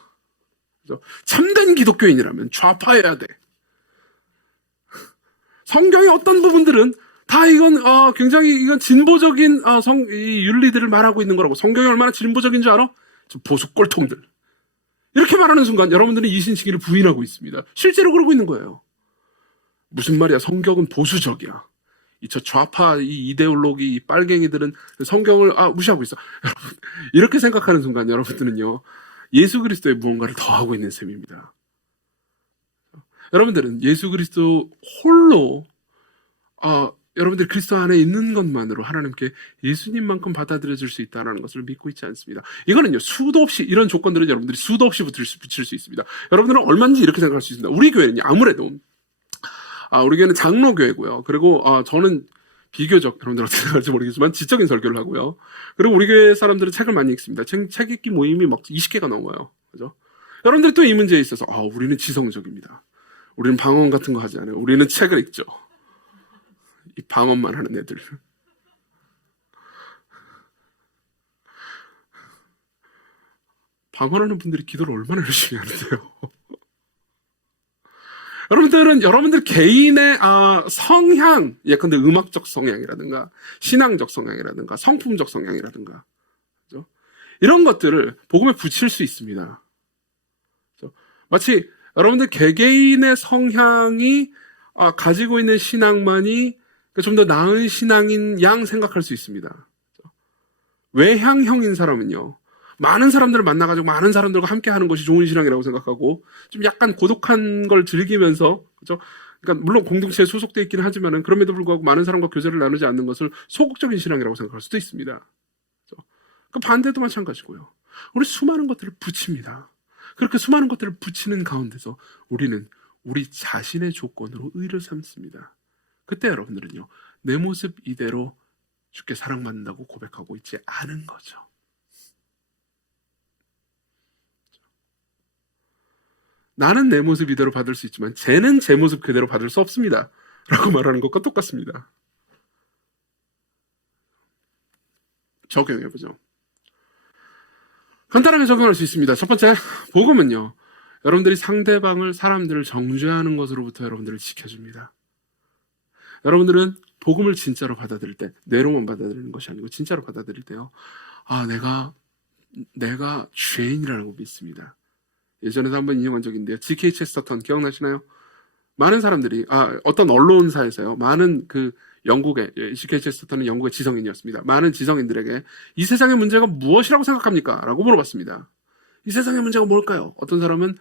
참된 기독교인이라면 좌파여야 돼. 성경의 어떤 부분들은 다 이건 굉장히 이건 진보적인 이 윤리들을 말하고 있는 거라고. 성경이 얼마나 진보적인 줄 알아? 보수 꼴통들. 이렇게 말하는 순간 여러분들은 이신칭의를 부인하고 있습니다. 실제로 그러고 있는 거예요. 무슨 말이야? 성경은 보수적이야. 저 좌파 이 이데올로기 이 빨갱이들은 성경을 무시하고 있어. 여러분, 이렇게 생각하는 순간 여러분들은요, 예수 그리스도의 무언가를 더하고 있는 셈입니다. 여러분들은 예수 그리스도 홀로 여러분들이 그리스도 안에 있는 것만으로 하나님께 예수님만큼 받아들여질 수 있다는 것을 믿고 있지 않습니다. 이거는요, 수도 없이, 이런 조건들은 여러분들이 수도 없이 붙일 수 있습니다. 여러분들은 얼마든지 이렇게 생각할 수 있습니다. 우리 교회는요, 아무래도 우리 교회는 장로교회고요. 그리고 저는 비교적, 여러분들 어떻게 생각할지 모르겠지만 지적인 설교를 하고요. 그리고 우리 교회 사람들은 책을 많이 읽습니다. 책 읽기 모임이 막 20개가 넘어요. 그죠? 여러분들이 또 이 문제에 있어서 우리는 지성적입니다. 우리는 방언 같은 거 하지 않아요. 우리는 책을 읽죠. 이 방언만 하는 애들. 방언하는 분들이 기도를 얼마나 열심히 하는데요. 여러분들 개인의 성향, 예컨대 음악적 성향이라든가 신앙적 성향이라든가 성품적 성향이라든가 그렇죠? 이런 것들을 복음에 붙일 수 있습니다. 그렇죠? 마치 여러분들 개개인의 성향이 가지고 있는 신앙만이 좀 더 나은 신앙인 양 생각할 수 있습니다. 그렇죠? 외향형인 사람은요, 많은 사람들을 만나가지고 많은 사람들과 함께 하는 것이 좋은 신앙이라고 생각하고, 좀 약간 고독한 걸 즐기면서, 그죠? 그러니까, 물론 공동체에 소속되어 있긴 하지만은, 그럼에도 불구하고 많은 사람과 교제를 나누지 않는 것을 소극적인 신앙이라고 생각할 수도 있습니다. 그죠? 그 반대도 마찬가지고요. 우리 수많은 것들을 붙입니다. 그렇게 수많은 것들을 붙이는 가운데서 우리는 우리 자신의 조건으로 의를 삼습니다. 그때 여러분들은요, 내 모습 이대로 주께 사랑받는다고 고백하고 있지 않은 거죠. 나는 내 모습 이대로 받을 수 있지만 쟤는 제 모습 그대로 받을 수 없습니다. 라고 말하는 것과 똑같습니다. 적용해보죠. 간단하게 적용할 수 있습니다. 첫 번째, 복음은요, 여러분들이 상대방을, 사람들을 정죄하는 것으로부터 여러분들을 지켜줍니다. 여러분들은 복음을 진짜로 받아들일 때, 뇌로만 받아들이는 것이 아니고 진짜로 받아들일 때요, 내가 죄인이라고 믿습니다. 예전에도 한번 인용한 적이 있는데요. G.K. 체스터턴 기억나시나요? 많은 사람들이 어떤 언론사에서요, 많은 영국의 G.K. 체스터턴은 영국의 지성인이었습니다. 많은 지성인들에게 이 세상의 문제가 무엇이라고 생각합니까? 라고 물어봤습니다. 이 세상의 문제가 뭘까요? 어떤 사람은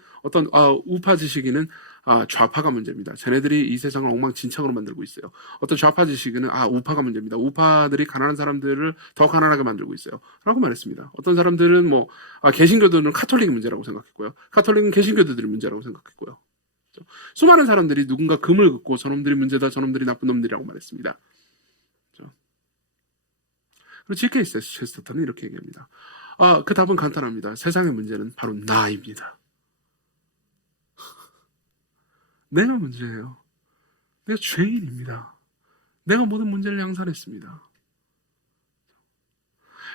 우파 지식인은 좌파가 문제입니다. 쟤네들이 이 세상을 엉망진창으로 만들고 있어요. 어떤 좌파 지식인은 우파가 문제입니다. 우파들이 가난한 사람들을 더 가난하게 만들고 있어요. 라고 말했습니다. 어떤 사람들은 개신교도는 카톨릭이 문제라고 생각했고요. 카톨릭은 개신교도들이 문제라고 생각했고요. 그렇죠? 수많은 사람들이 누군가 금을 긋고 저놈들이 문제다, 저놈들이 나쁜 놈들이라고 말했습니다. 그렇죠? 그리고 G.K. 체스터턴은 이렇게 얘기합니다. 그 답은 간단합니다. 세상의 문제는 바로 나입니다. 내가 문제예요. 내가 죄인입니다. 내가 모든 문제를 양산했습니다.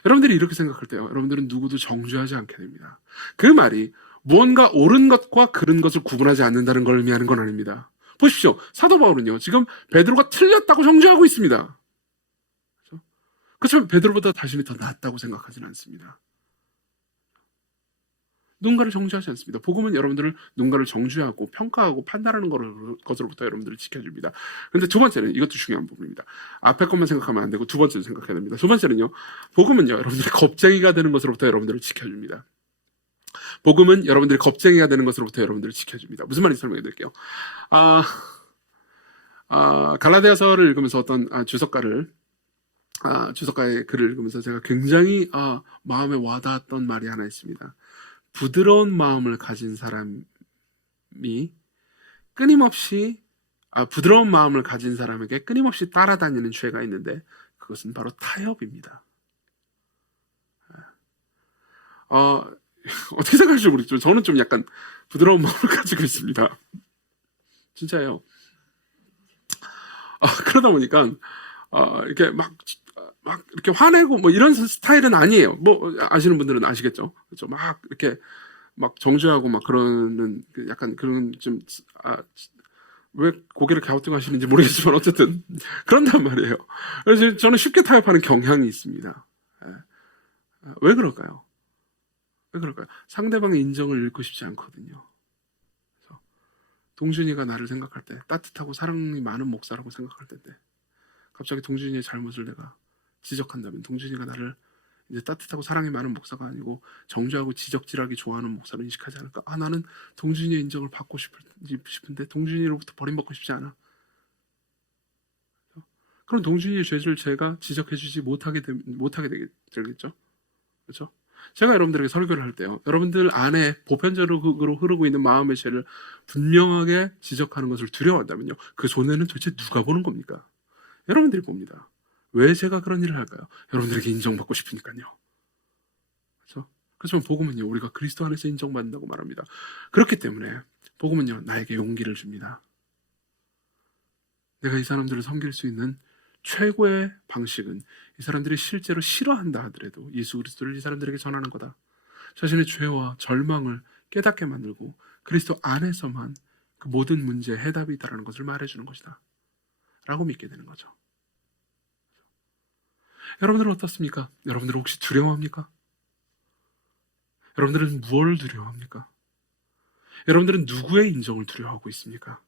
여러분들이 이렇게 생각할 때요, 여러분들은 누구도 정죄하지 않게 됩니다. 그 말이 무언가 옳은 것과 그른 것을 구분하지 않는다는 걸 의미하는 건 아닙니다. 보십시오. 사도 바울은요, 지금 베드로가 틀렸다고 정죄하고 있습니다. 그렇지만 베드로보다 자신이 더 낫다고 생각하지는 않습니다. 누군가를 정죄하지 않습니다. 복음은 여러분들을 누군가를 정죄하고 평가하고 판단하는 것으로부터 여러분들을 지켜줍니다. 그런데 두 번째는, 이것도 중요한 부분입니다. 앞에 것만 생각하면 안 되고 두 번째도 생각해야 됩니다. 두 번째는요, 복음은요, 여러분들이 겁쟁이가 되는 것으로부터 여러분들을 지켜줍니다. 복음은 여러분들이 겁쟁이가 되는 것으로부터 여러분들을 지켜줍니다. 무슨 말인지 설명해 드릴게요. 갈라디아서를 읽으면서 어떤 주석가의 글을 읽으면서 제가 굉장히 마음에 와닿았던 말이 하나 있습니다. 부드러운 마음을 가진 사람이 부드러운 마음을 가진 사람에게 끊임없이 따라다니는 죄가 있는데 그것은 바로 타협입니다. 어떻게 생각할지 모르겠지만 저는 좀 약간 부드러운 마음을 가지고 있습니다. 진짜예요. 그러다 보니까 이렇게 막 이렇게 화내고 이런 스타일은 아니에요. 아시는 분들은 아시겠죠? 그렇죠? 막 이렇게 막 정죄하고 막 그러는 약간 그런 좀 왜 고개를 갸우뚱 하시는지 모르겠지만 어쨌든 그런단 말이에요. 그래서 저는 쉽게 타협하는 경향이 있습니다. 왜 그럴까요? 상대방의 인정을 잃고 싶지 않거든요. 그래서 동준이가 나를 생각할 때 따뜻하고 사랑이 많은 목사라고 생각할 텐데 갑자기 동준이의 잘못을 내가 지적한다면 동준이가 나를 이제 따뜻하고 사랑이 많은 목사가 아니고 정죄하고 지적질하기 좋아하는 목사로 인식하지 않을까? 나는 동준이의 인정을 받고 싶은데 동준이로부터 버림받고 싶지 않아. 그럼 동준이의 죄를 제가 지적해주지 못하게 되겠죠? 그렇죠? 제가 여러분들에게 설교를 할 때요, 여러분들 안에 보편적으로 흐르고 있는 마음의 죄를 분명하게 지적하는 것을 두려워한다면요, 그 손해는 도대체 누가 보는 겁니까? 여러분들이 봅니다. 왜 제가 그런 일을 할까요? 여러분들에게 인정받고 싶으니까요. 그렇죠? 그렇지만 복음은요, 우리가 그리스도 안에서 인정받는다고 말합니다. 그렇기 때문에 복음은요, 나에게 용기를 줍니다. 내가 이 사람들을 섬길 수 있는 최고의 방식은 이 사람들이 실제로 싫어한다 하더라도 예수 그리스도를 이 사람들에게 전하는 거다. 자신의 죄와 절망을 깨닫게 만들고 그리스도 안에서만 그 모든 문제의 해답이 있다는 것을 말해주는 것이다 라고 믿게 되는 거죠. 여러분들은 어떻습니까? 여러분들은 혹시 두려워합니까? 여러분들은 무엇을 두려워합니까? 여러분들은 누구의 인정을 두려워하고 있습니까?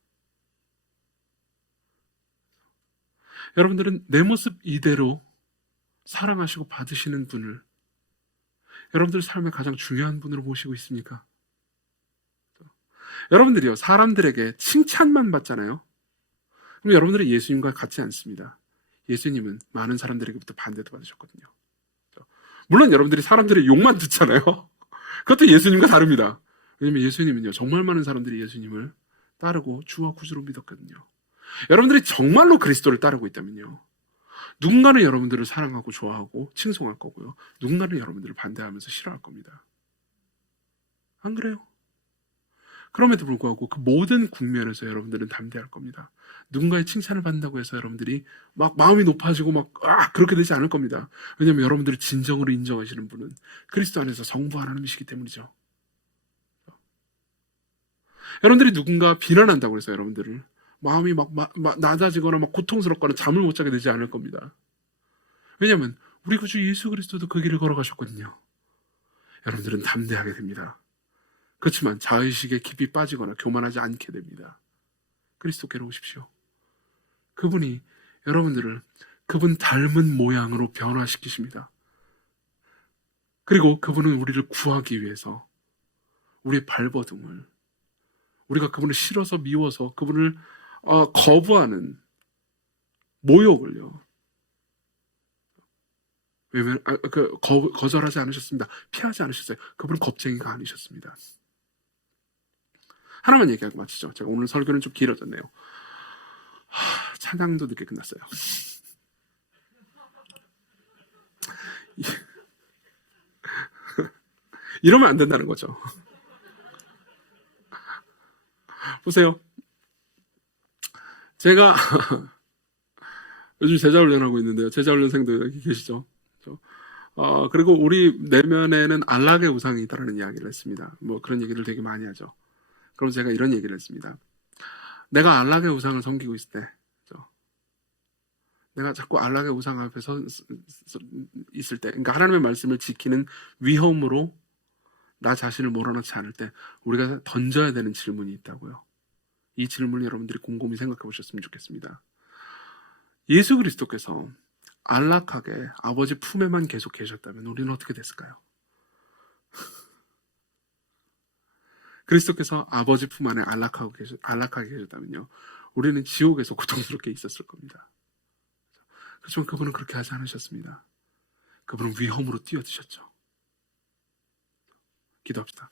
여러분들은 내 모습 이대로 사랑하시고 받으시는 분을 여러분들 삶의 가장 중요한 분으로 모시고 있습니까? 여러분들이요, 사람들에게 칭찬만 받잖아요. 그럼 여러분들은 예수님과 같지 않습니다. 예수님은 많은 사람들에게부터 반대도 받으셨거든요. 물론 여러분들이 사람들의 욕만 듣잖아요. 그것도 예수님과 다릅니다. 왜냐면 예수님은요, 정말 많은 사람들이 예수님을 따르고 주와 구주로 믿었거든요. 여러분들이 정말로 그리스도를 따르고 있다면요, 누군가는 여러분들을 사랑하고 좋아하고 칭송할 거고요, 누군가는 여러분들을 반대하면서 싫어할 겁니다. 안 그래요? 그럼에도 불구하고 그 모든 국면에서 여러분들은 담대할 겁니다. 누군가의 칭찬을 받는다고 해서 여러분들이 막 마음이 높아지고 막 그렇게 되지 않을 겁니다. 왜냐하면 여러분들을 진정으로 인정하시는 분은 그리스도 안에서 성부 하나님이시기 때문이죠. 여러분들이 누군가 비난한다고 해서 여러분들을 마음이 막 낮아지거나 막 고통스럽거나 잠을 못 자게 되지 않을 겁니다. 왜냐하면 우리 구주 예수 그리스도도 그 길을 걸어가셨거든요. 여러분들은 담대하게 됩니다. 그렇지만 자의식에 깊이 빠지거나 교만하지 않게 됩니다. 그리스도께로 오십시오. 그분이 여러분들을 그분 닮은 모양으로 변화시키십니다. 그리고 그분은 우리를 구하기 위해서 우리의 발버둥을, 우리가 그분을 싫어서 미워서 그분을 거부하는 모욕을요, 왜냐면 거절하지 않으셨습니다. 피하지 않으셨어요. 그분은 겁쟁이가 아니셨습니다. 하나만 얘기하고 마치죠. 제가 오늘 설교는 좀 길어졌네요. 찬양도 늦게 끝났어요. 이러면 안 된다는 거죠. 보세요. 제가 요즘 제자훈련하고 있는데요. 제자훈련생도 여기 계시죠. 그리고 우리 내면에는 안락의 우상이 있다는 이야기를 했습니다. 뭐 그런 얘기를 되게 많이 하죠. 그럼 제가 이런 얘기를 했습니다. 내가 안락의 우상을 섬기고 있을 때, 내가 자꾸 안락의 우상 앞에 있을 때, 그러니까 하나님의 말씀을 지키는 위험으로 나 자신을 몰아넣지 않을 때 우리가 던져야 되는 질문이 있다고요. 이 질문을 여러분들이 곰곰이 생각해 보셨으면 좋겠습니다. 예수 그리스도께서 안락하게 아버지 품에만 계속 계셨다면 우리는 어떻게 됐을까요? 그리스도께서 아버지 품 안에 안락하게 계셨다면요, 우리는 지옥에서 고통스럽게 있었을 겁니다. 그렇지만 그분은 그렇게 하지 않으셨습니다. 그분은 위험으로 뛰어드셨죠. 기도합시다.